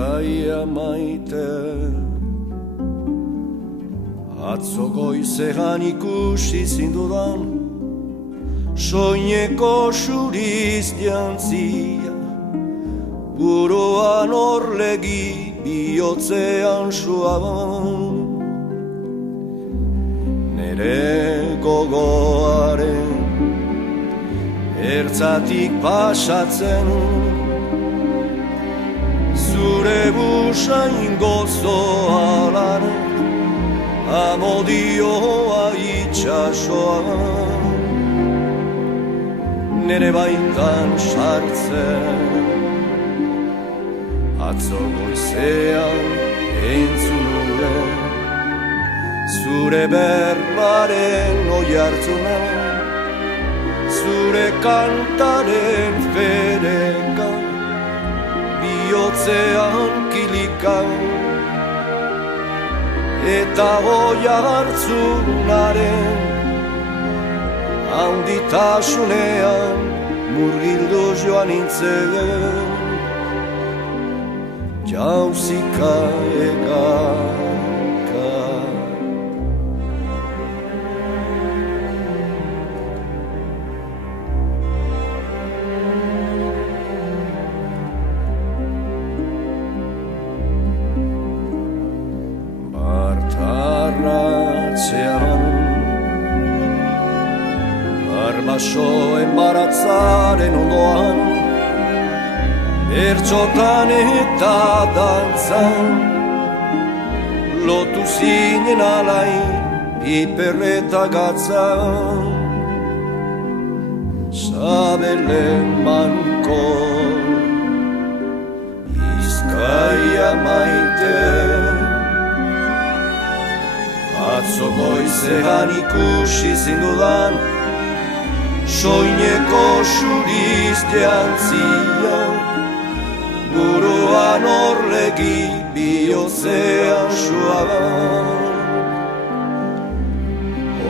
Bizkaia maite. Atzo goizean ikusi zindudan, soineko suriz jantzia, buruan orlegi bihotzean suaban. Nere gogoaren ertzatik pasatzen, zure busain gozoalan, amodioa itxasoan. Nere baitan sartzen, atzo goizean entzun nuen, zure berbaren oihartzuna, zure kantaren fereka, bihotzean kilikan, eta oihartzunaren handitasunean murgildu joan nintzen, jauzika egaka. Bartarratzean Arbaso embaratzaren ondoan, bertxotan eta dantzan, lotu zinen alai piperreta gatzan. Sabelen manko, Bizkaia maite. Atzo goizean ikusi zindudan, soineko suriz jantzia, buruan orlegi bihotzean suaban.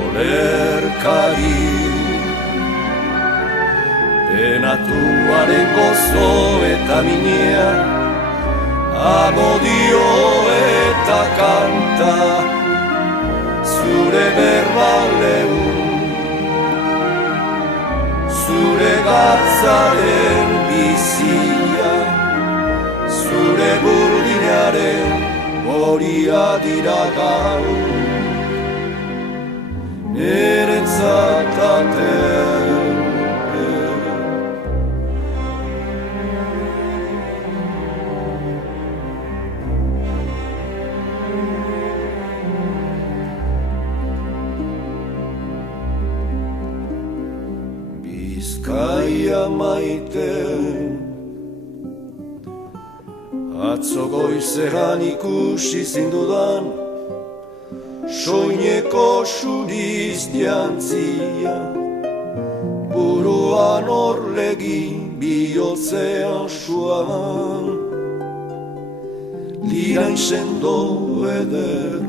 Olerkari penatuaren gozo eta minea, amodio eta kanta, zure berba lehun, zure gatzaren bizia, zure burdinaren horia dira gaur, niretzat aten. Bizkaia maite. Atzo goizean ikusi zindudan, soineko suriz jantzia, buruan orlegi bihotzean suaban. Lirain sendo eder